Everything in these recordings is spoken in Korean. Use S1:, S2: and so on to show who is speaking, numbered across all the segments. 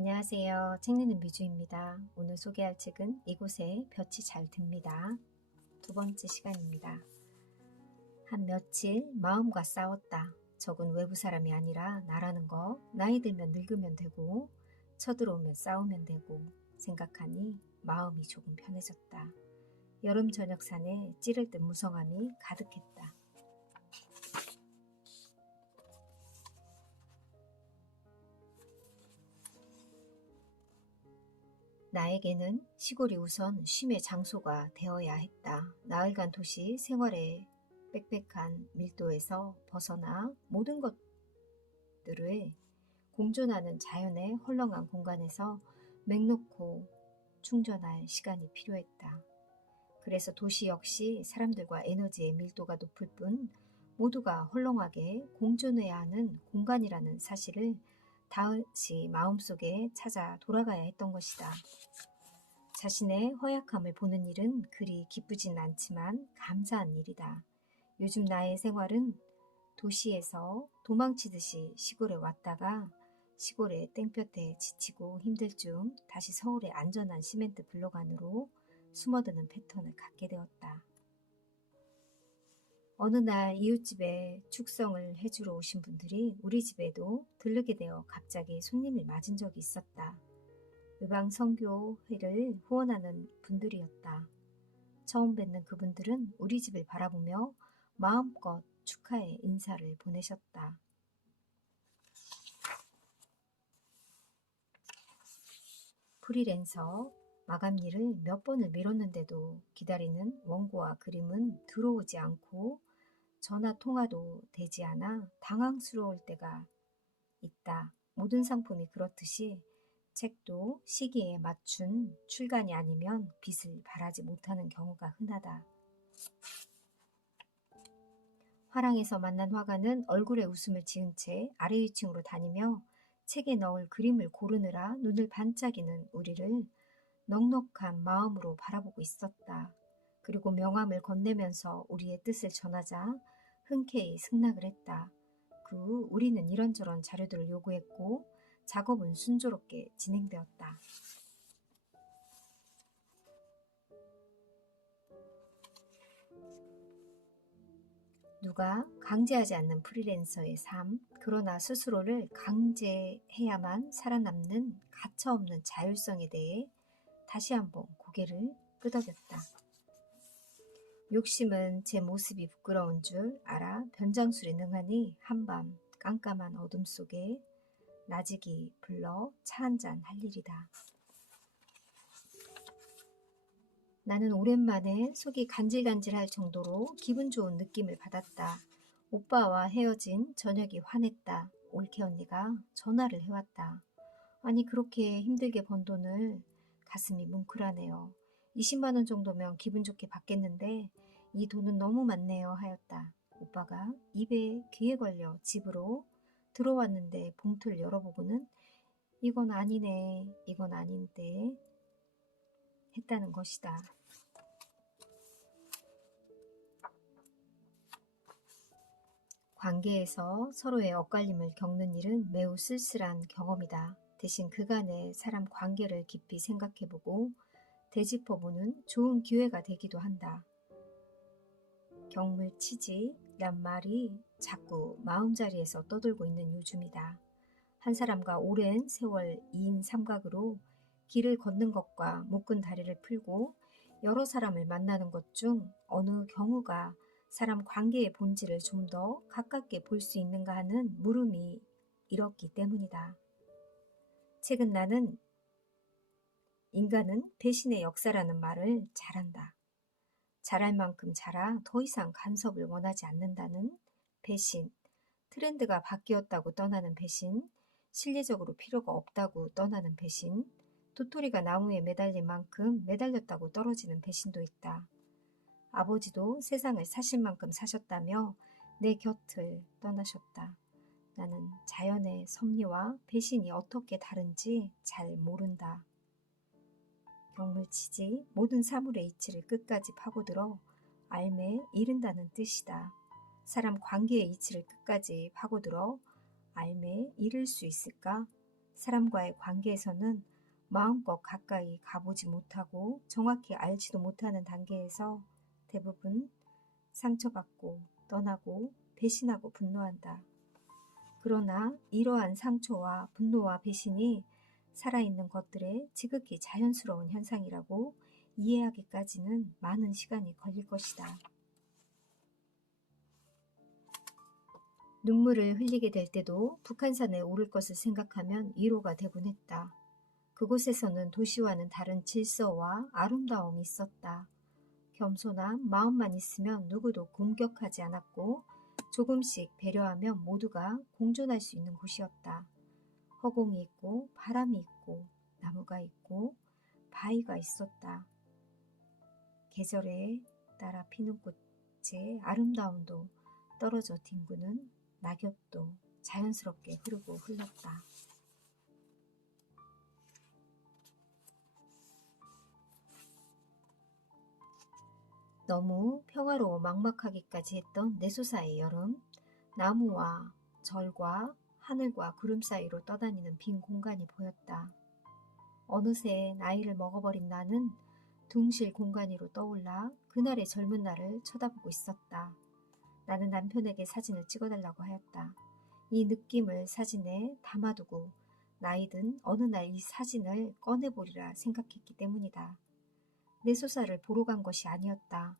S1: 안녕하세요. 책 읽는 미주입니다. 오늘 소개할 책은 이곳에 볕이 잘 듭니다. 두 번째 시간입니다. 한 며칠 마음과 싸웠다. 적은 외부 사람이 아니라 나라는 거 나이 들면 늙으면 되고 쳐들어오면 싸우면 되고 생각하니 마음이 조금 편해졌다. 여름 저녁 산에 찌를 듯 무성함이 가득했다. 나에게는 시골이 우선 쉼의 장소가 되어야 했다. 나흘간 도시 생활의 빽빽한 밀도에서 벗어나 모든 것들을 공존하는 자연의 헐렁한 공간에서 맥놓고 충전할 시간이 필요했다. 그래서 도시 역시 사람들과 에너지의 밀도가 높을 뿐 모두가 헐렁하게 공존해야 하는 공간이라는 사실을 다시 마음속에 찾아 돌아가야 했던 것이다. 자신의 허약함을 보는 일은 그리 기쁘진 않지만 감사한 일이다. 요즘 나의 생활은 도시에서 도망치듯이 시골에 왔다가 시골의 땡볕에 지치고 힘들 중 다시 서울의 안전한 시멘트 블록 안으로 숨어드는 패턴을 갖게 되었다. 어느 날 이웃집에 축성을 해주러 오신 분들이 우리 집에도 들르게 되어 갑자기 손님을 맞은 적이 있었다. 의방 선교회를 후원하는 분들이었다. 처음 뵙는 그분들은 우리 집을 바라보며 마음껏 축하의 인사를 보내셨다. 프리랜서 마감일을 몇 번을 미뤘는데도 기다리는 원고와 그림은 들어오지 않고 전화 통화도 되지 않아 당황스러울 때가 있다. 모든 상품이 그렇듯이 책도 시기에 맞춘 출간이 아니면 빛을 발하지 못하는 경우가 흔하다. 화랑에서 만난 화가는 얼굴에 웃음을 지은 채 아래 위층으로 다니며 책에 넣을 그림을 고르느라 눈을 반짝이는 우리를 넉넉한 마음으로 바라보고 있었다. 그리고 명함을 건네면서 우리의 뜻을 전하자 흔쾌히 승낙을 했다. 그 후 우리는 이런저런 자료들을 요구했고 작업은 순조롭게 진행되었다. 누가 강제하지 않는 프리랜서의 삶, 그러나 스스로를 강제해야만 살아남는 가차없는 자율성에 대해 다시 한번 고개를 끄덕였다. 욕심은 제 모습이 부끄러운 줄 알아 변장술에 능하니 한밤 깜깜한 어둠 속에 나직이 불러 차 한잔 할 일이다. 나는 오랜만에 속이 간질간질할 정도로 기분 좋은 느낌을 받았다. 오빠와 헤어진 저녁이 화냈다. 올케 언니가 전화를 해왔다. 아니 그렇게 힘들게 번 돈을 가슴이 뭉클하네요. 20만 원 정도면 기분 좋게 받겠는데 이 돈은 너무 많네요 하였다. 오빠가 입에 귀에 걸려 집으로 들어왔는데 봉투를 열어보고는 이건 아니네, 이건 아닌데 했다는 것이다. 관계에서 서로의 엇갈림을 겪는 일은 매우 쓸쓸한 경험이다. 대신 그간의 사람 관계를 깊이 생각해보고 되짚어보는 좋은 기회가 되기도 한다. 경물치지란 말이 자꾸 마음자리에서 떠돌고 있는 요즘이다. 한 사람과 오랜 세월 2인 삼각으로 길을 걷는 것과 묶은 다리를 풀고 여러 사람을 만나는 것 중 어느 경우가 사람 관계의 본질을 좀 더 가깝게 볼 수 있는가 하는 물음이 일었기 때문이다. 최근 나는 인간은 배신의 역사라는 말을 잘한다. 잘할 만큼 잘아 더 이상 간섭을 원하지 않는다는 배신, 트렌드가 바뀌었다고 떠나는 배신, 실리적으로 필요가 없다고 떠나는 배신, 도토리가 나무에 매달린 만큼 매달렸다고 떨어지는 배신도 있다. 아버지도 세상을 사실 만큼 사셨다며 내 곁을 떠나셨다. 나는 자연의 섭리와 배신이 어떻게 다른지 잘 모른다. 경물치지 모든 사물의 이치를 끝까지 파고들어 알매 이른다는 뜻이다. 사람 관계의 이치를 끝까지 파고들어 알매 이룰 수 있을까? 사람과의 관계에서는 마음껏 가까이 가보지 못하고 정확히 알지도 못하는 단계에서 대부분 상처받고 떠나고 배신하고 분노한다. 그러나 이러한 상처와 분노와 배신이 살아있는 것들의 지극히 자연스러운 현상이라고 이해하기까지는 많은 시간이 걸릴 것이다. 눈물을 흘리게 될 때도 북한산에 오를 것을 생각하면 위로가 되곤 했다. 그곳에서는 도시와는 다른 질서와 아름다움이 있었다. 겸손한 마음만 있으면 누구도 공격하지 않았고 조금씩 배려하면 모두가 공존할 수 있는 곳이었다. 허공이 있고 바람이 있고 나무가 있고 바위가 있었다. 계절에 따라 피는 꽃의 아름다움도 떨어져 뒹구는 낙엽도 자연스럽게 흐르고 흘렀다. 너무 평화로워 막막하기까지 했던 내소사의 여름, 나무와 절과 하늘과 구름 사이로 떠다니는 빈 공간이 보였다. 어느새 나이를 먹어버린 나는 둥실 공간 위로 떠올라 그날의 젊은 날을 쳐다보고 있었다. 나는 남편에게 사진을 찍어달라고 하였다. 이 느낌을 사진에 담아두고 나이든 어느 날 이 사진을 꺼내보리라 생각했기 때문이다. 내 소사를 보러 간 것이 아니었다.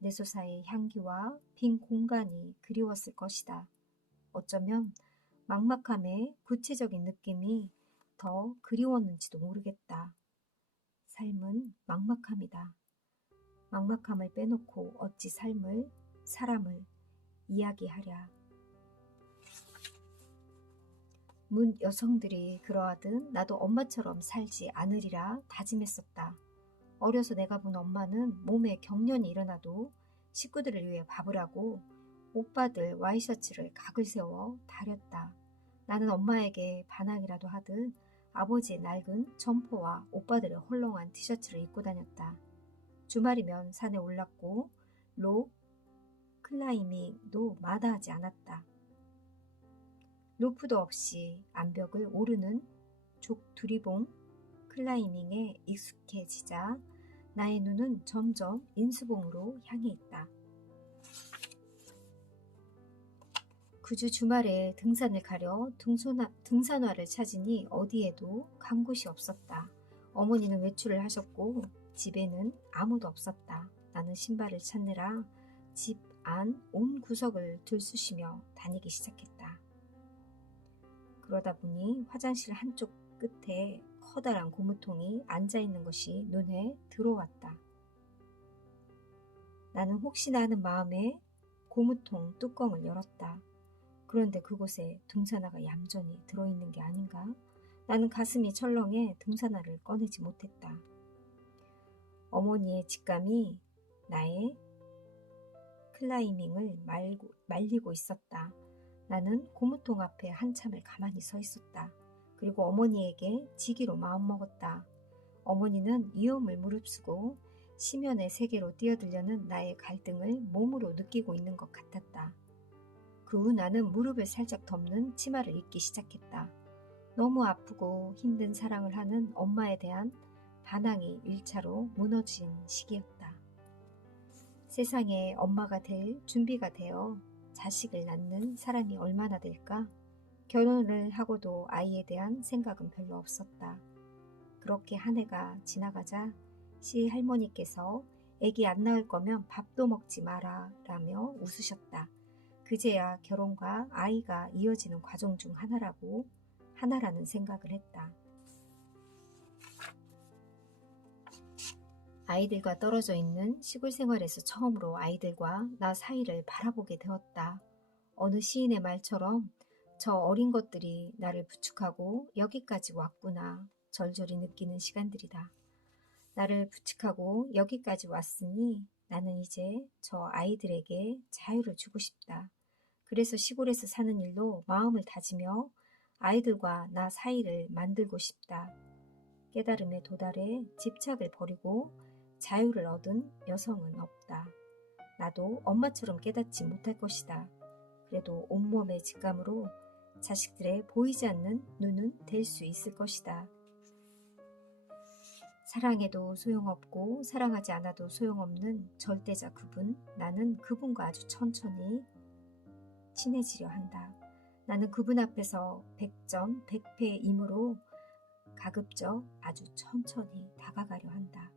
S1: 내 소사의 향기와 빈 공간이 그리웠을 것이다. 어쩌면 막막함의 구체적인 느낌이 더 그리웠는지도 모르겠다. 삶은 막막함이다. 막막함을 빼놓고 어찌 삶을, 사람을 이야기하랴. 문 여성들이 그러하듯 나도 엄마처럼 살지 않으리라 다짐했었다. 어려서 내가 본 엄마는 몸에 경련이 일어나도 식구들을 위해 밥을 하고 오빠들 와이셔츠를 각을 세워 다렸다. 나는 엄마에게 반항이라도 하듯 아버지의 낡은 점퍼와 오빠들의 헐렁한 티셔츠를 입고 다녔다. 주말이면 산에 올랐고 로 클라이밍도 마다하지 않았다. 로프도 없이 암벽을 오르는 족 두리봉 클라이밍에 익숙해지자 나의 눈은 점점 인수봉으로 향해 있다. 그 주 주말에 등산을 가려 등소나, 등산화를 찾으니 어디에도 간 곳이 없었다. 어머니는 외출을 하셨고 집에는 아무도 없었다. 나는 신발을 찾느라 집 안 온 구석을 들쑤시며 다니기 시작했다. 그러다 보니 화장실 한쪽 끝에 커다란 고무통이 앉아 있는 것이 눈에 들어왔다. 나는 혹시나 하는 마음에 고무통 뚜껑을 열었다. 그런데 그곳에 등산화가 얌전히 들어있는 게 아닌가? 나는 가슴이 철렁해 등산화를 꺼내지 못했다. 어머니의 직감이 나의 클라이밍을 말고, 말리고 있었다. 나는 고무통 앞에 한참을 가만히 서 있었다. 그리고 어머니에게 지기로 마음먹었다. 어머니는 위험을 무릅쓰고 심연의 세계로 뛰어들려는 나의 갈등을 몸으로 느끼고 있는 것 같았다. 그 후 나는 무릎을 살짝 덮는 치마를 입기 시작했다. 너무 아프고 힘든 사랑을 하는 엄마에 대한 반항이 1차로 무너진 시기였다. 세상에 엄마가 될 준비가 되어 자식을 낳는 사람이 얼마나 될까? 결혼을 하고도 아이에 대한 생각은 별로 없었다. 그렇게 한 해가 지나가자 시 할머니께서 애기 안 낳을 거면 밥도 먹지 마라 라며 웃으셨다. 그제야 결혼과 아이가 이어지는 과정 중 하나라고 하나라는 생각을 했다. 아이들과 떨어져 있는 시골 생활에서 처음으로 아이들과 나 사이를 바라보게 되었다. 어느 시인의 말처럼 저 어린 것들이 나를 부축하고 여기까지 왔구나 절절히 느끼는 시간들이다. 나를 부축하고 여기까지 왔으니 나는 이제 저 아이들에게 자유를 주고 싶다. 그래서 시골에서 사는 일로 마음을 다지며 아이들과 나 사이를 만들고 싶다. 깨달음에 도달해 집착을 버리고 자유를 얻은 여성은 없다. 나도 엄마처럼 깨닫지 못할 것이다. 그래도 온몸의 직감으로 자식들의 보이지 않는 눈은 될 수 있을 것이다. 사랑해도 소용없고 사랑하지 않아도 소용없는 절대자 그분, 나는 그분과 아주 천천히 친해지려 한다. 나는 그분 앞에서 백전, 백패이므로 가급적 아주 천천히 다가가려 한다.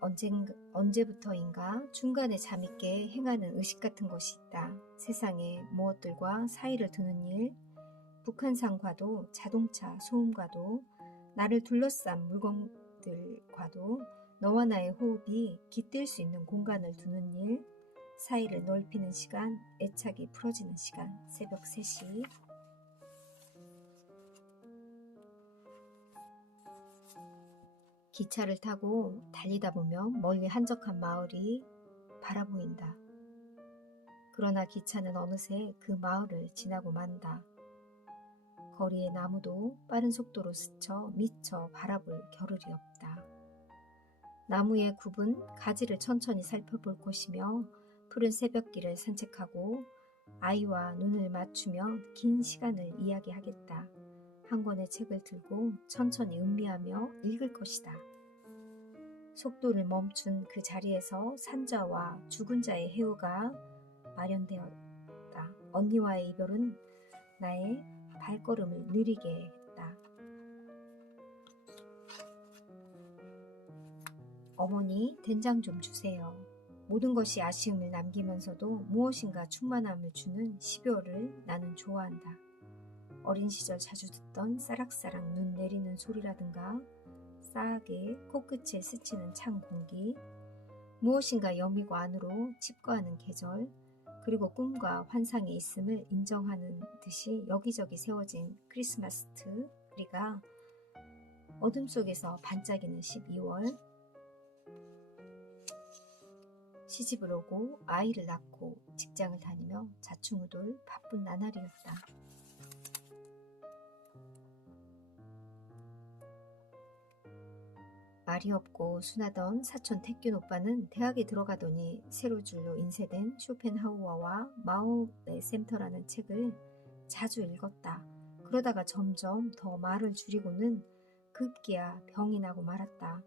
S1: 언젠, 언제부터인가 중간에 잠있게 행하는 의식 같은 것이 있다. 세상에 무엇들과 사이를 두는 일, 북한산과도 자동차 소음과도 나를 둘러싼 물건 들과도 너와 나의 호흡이 깃들 수 있는 공간을 두는 일, 사이를 넓히는 시간, 애착이 풀어지는 시간, 새벽 3시. 기차를 타고 달리다 보면 멀리 한적한 마을이 바라보인다. 그러나 기차는 어느새 그 마을을 지나고 만다. 거리의 나무도 빠른 속도로 스쳐 미쳐 바라볼 겨를이 없다. 나무의 굽은 가지를 천천히 살펴볼 것이며 푸른 새벽길을 산책하고 아이와 눈을 맞추며 긴 시간을 이야기하겠다. 한 권의 책을 들고 천천히 음미하며 읽을 것이다. 속도를 멈춘 그 자리에서 산자와 죽은 자의 해우가 마련되었다. 언니와의 이별은 나의 발걸음을 느리게 어머니, 된장 좀 주세요. 모든 것이 아쉬움을 남기면서도 무엇인가 충만함을 주는 12월을 나는 좋아한다. 어린 시절 자주 듣던 싸락싸락 눈 내리는 소리라든가 싸하게 코끝에 스치는 찬 공기, 무엇인가 여미고 안으로 집거하는 계절, 그리고 꿈과 환상의 있음을 인정하는 듯이 여기저기 세워진 크리스마스 트리가 어둠 속에서 반짝이는 12월, 시집을 오고 아이를 낳고 직장을 다니며 자충우돌 바쁜 나날이었다. 말이 없고 순하던 사촌 태균 오빠는 대학에 들어가더니 새로 줄로 인쇄된 쇼펜하우어와 마음의 샘터라는 책을 자주 읽었다. 그러다가 점점 더 말을 줄이고는 급기야 병이 나고 말았다.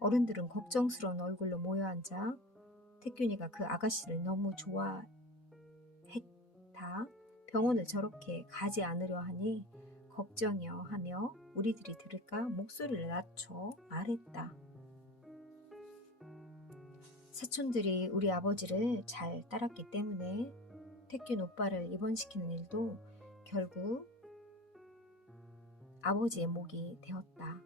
S1: 어른들은 걱정스러운 얼굴로 모여 앉아 태균이가 그 아가씨를 너무 좋아했다. 병원을 저렇게 가지 않으려 하니 걱정이여 하며 우리들이 들을까 목소리를 낮춰 말했다. 사촌들이 우리 아버지를 잘 따랐기 때문에 태균 오빠를 입원시키는 일도 결국 아버지의 목이 되었다.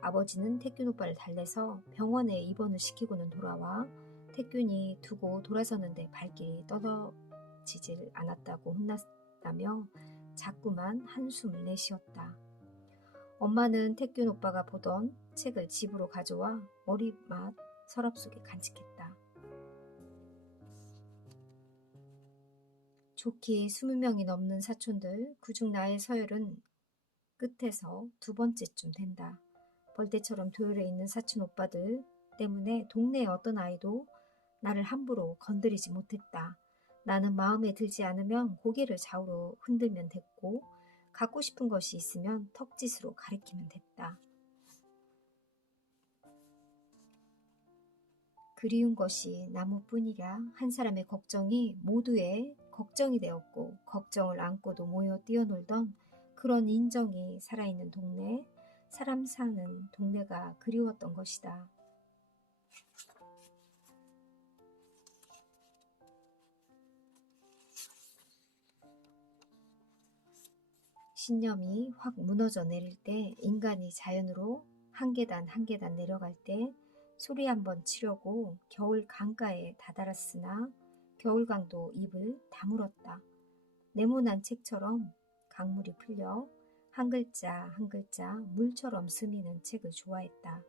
S1: 아버지는 태균 오빠를 달래서 병원에 입원을 시키고는 돌아와 태균이 두고 돌아서는데 발길이 떨어지질 않았다고 혼났다며 자꾸만 한숨을 내쉬었다. 엄마는 태균 오빠가 보던 책을 집으로 가져와 머리맡 서랍 속에 간직했다. 좋기 20명이 넘는 사촌들, 그중 나의 서열은 끝에서 두 번째쯤 된다. 벌떼처럼 도열해 있는 사촌 오빠들 때문에 동네의 어떤 아이도 나를 함부로 건드리지 못했다. 나는 마음에 들지 않으면 고개를 좌우로 흔들면 됐고 갖고 싶은 것이 있으면 턱짓으로 가리키면 됐다. 그리운 것이 나무뿐이라 한 사람의 걱정이 모두의 걱정이 되었고 걱정을 안고도 모여 뛰어놀던 그런 인정이 살아있는 동네, 사람 사는 동네가 그리웠던 것이다. 신념이 확 무너져 내릴 때 인간이 자연으로 한 계단 한 계단 내려갈 때 소리 한번 치려고 겨울 강가에 다다랐으나 겨울강도 입을 다물었다. 네모난 책처럼 강물이 풀려 한 글자 한 글자 물처럼 스미는 책을 좋아했다.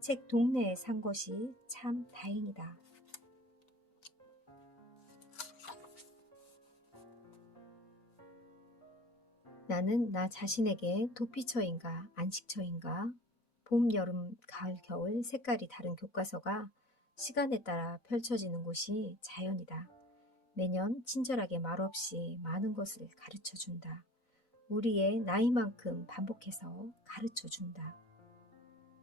S1: 책 동네에 산 것이 참 다행이다. 나는 나 자신에게 도피처인가 안식처인가 봄, 여름, 가을, 겨울 색깔이 다른 교과서가 시간에 따라 펼쳐지는 곳이 자연이다. 매년 친절하게 말없이 많은 것을 가르쳐 준다. 우리의 나이만큼 반복해서 가르쳐 준다.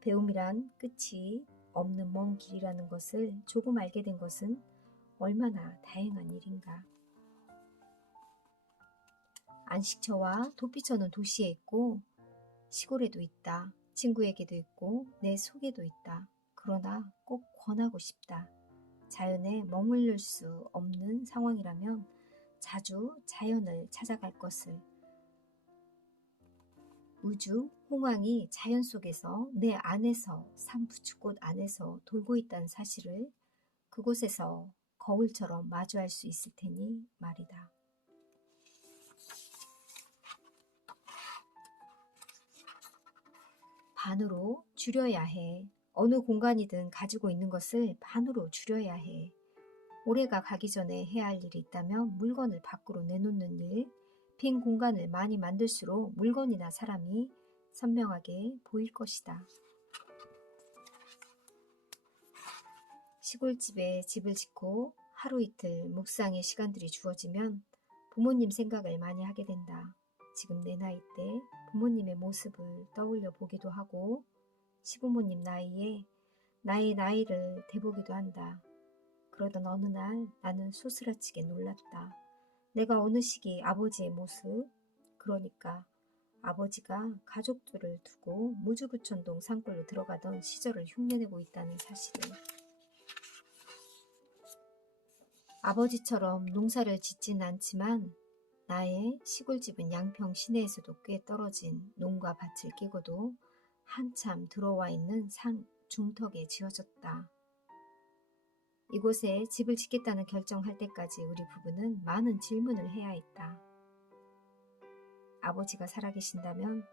S1: 배움이란 끝이 없는 먼 길이라는 것을 조금 알게 된 것은 얼마나 다행한 일인가. 안식처와 도피처는 도시에 있고 시골에도 있다. 친구에게도 있고 내 속에도 있다. 그러나 꼭 권하고 싶다. 자연에 머물릴 수 없는 상황이라면 자주 자연을 찾아갈 것을. 우주, 홍황이 자연 속에서 내 안에서 산부축꽃 안에서 돌고 있다는 사실을 그곳에서 거울처럼 마주할 수 있을 테니 말이다. 반으로 줄여야 해. 어느 공간이든 가지고 있는 것을 반으로 줄여야 해. 올해가 가기 전에 해야 할 일이 있다면 물건을 밖으로 내놓는 일, 빈 공간을 많이 만들수록 물건이나 사람이 선명하게 보일 것이다. 시골집에 집을 짓고 하루 이틀 묵상의 시간들이 주어지면 부모님 생각을 많이 하게 된다. 지금 내 나이 때 부모님의 모습을 떠올려 보기도 하고 시부모님 나이에 나의 나이를 대보기도 한다. 그러던 어느 날 나는 소스라치게 놀랐다. 내가 어느 시기 아버지의 모습, 그러니까 아버지가 가족들을 두고 무주구천동 산골로 들어가던 시절을 흉내내고 있다는 사실을. 아버지처럼 농사를 짓진 않지만 나의 시골집은 양평 시내에서도 꽤 떨어진 농가 밭을 끼고도 한참 들어와 있는 산 중턱에 지어졌다. 이곳에 집을 짓겠다는 결정할 때까지 우리 부부는 많은 질문을 해야 했다. 아버지가 살아계신다면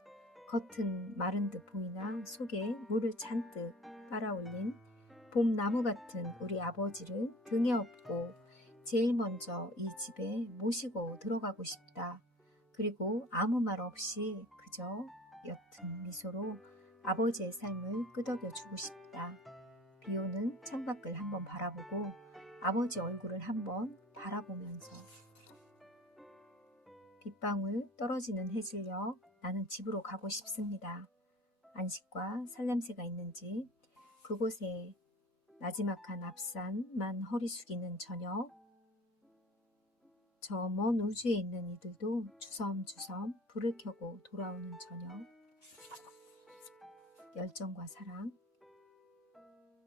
S1: 겉은 마른 듯 보이나 속에 물을 잔뜩 빨아올린 봄나무 같은 우리 아버지를 등에 업고 제일 먼저 이 집에 모시고 들어가고 싶다. 그리고 아무 말 없이 그저 옅은 미소로 아버지의 삶을 끄덕여 주고 싶다. 비 오는 창밖을 한번 바라보고 아버지 얼굴을 한번 바라보면서 빗방울 떨어지는 해질녘 나는 집으로 가고 싶습니다. 안식과 살냄새가 있는지 그곳에 나지막한 앞산만 허리 숙이는 저녁 저 먼 우주에 있는 이들도 주섬주섬 불을 켜고 돌아오는 저녁 열정과 사랑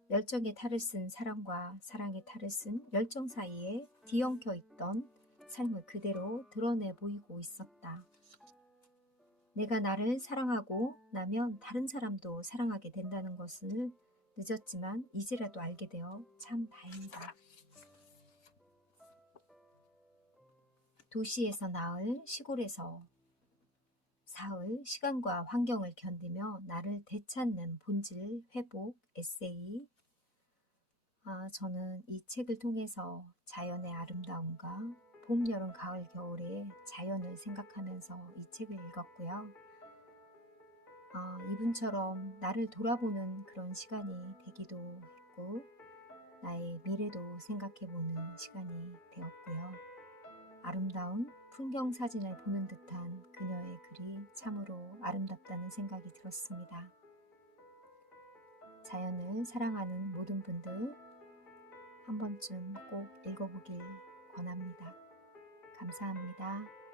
S1: 열정의 탈을 쓴 사랑과 사랑의 탈을 쓴 열정 사이에 뒤엉켜 있던 삶을 그대로 드러내 보이고 있었다. 내가 나를 사랑하고 나면 다른 사람도 사랑하게 된다는 것을 늦었지만 이제라도 알게 되어 참 다행이다. 도시에서 나을 시골에서 사흘 시간과 환경을 견디며 나를 되찾는 본질 회복 에세이 아, 저는 이 책을 통해서 자연의 아름다움과 봄, 여름, 가을, 겨울의 자연을 생각하면서 이 책을 읽었고요. 아, 이분처럼 나를 돌아보는 그런 시간이 되기도 했고, 나의 미래도 생각해보는 시간이 되었고요. 아름다운 풍경 사진을 보는 듯한 그녀의 글이 참으로 아름답다는 생각이 들었습니다. 자연을 사랑하는 모든 분들 한 번쯤 꼭 읽어보길 권합니다. 감사합니다.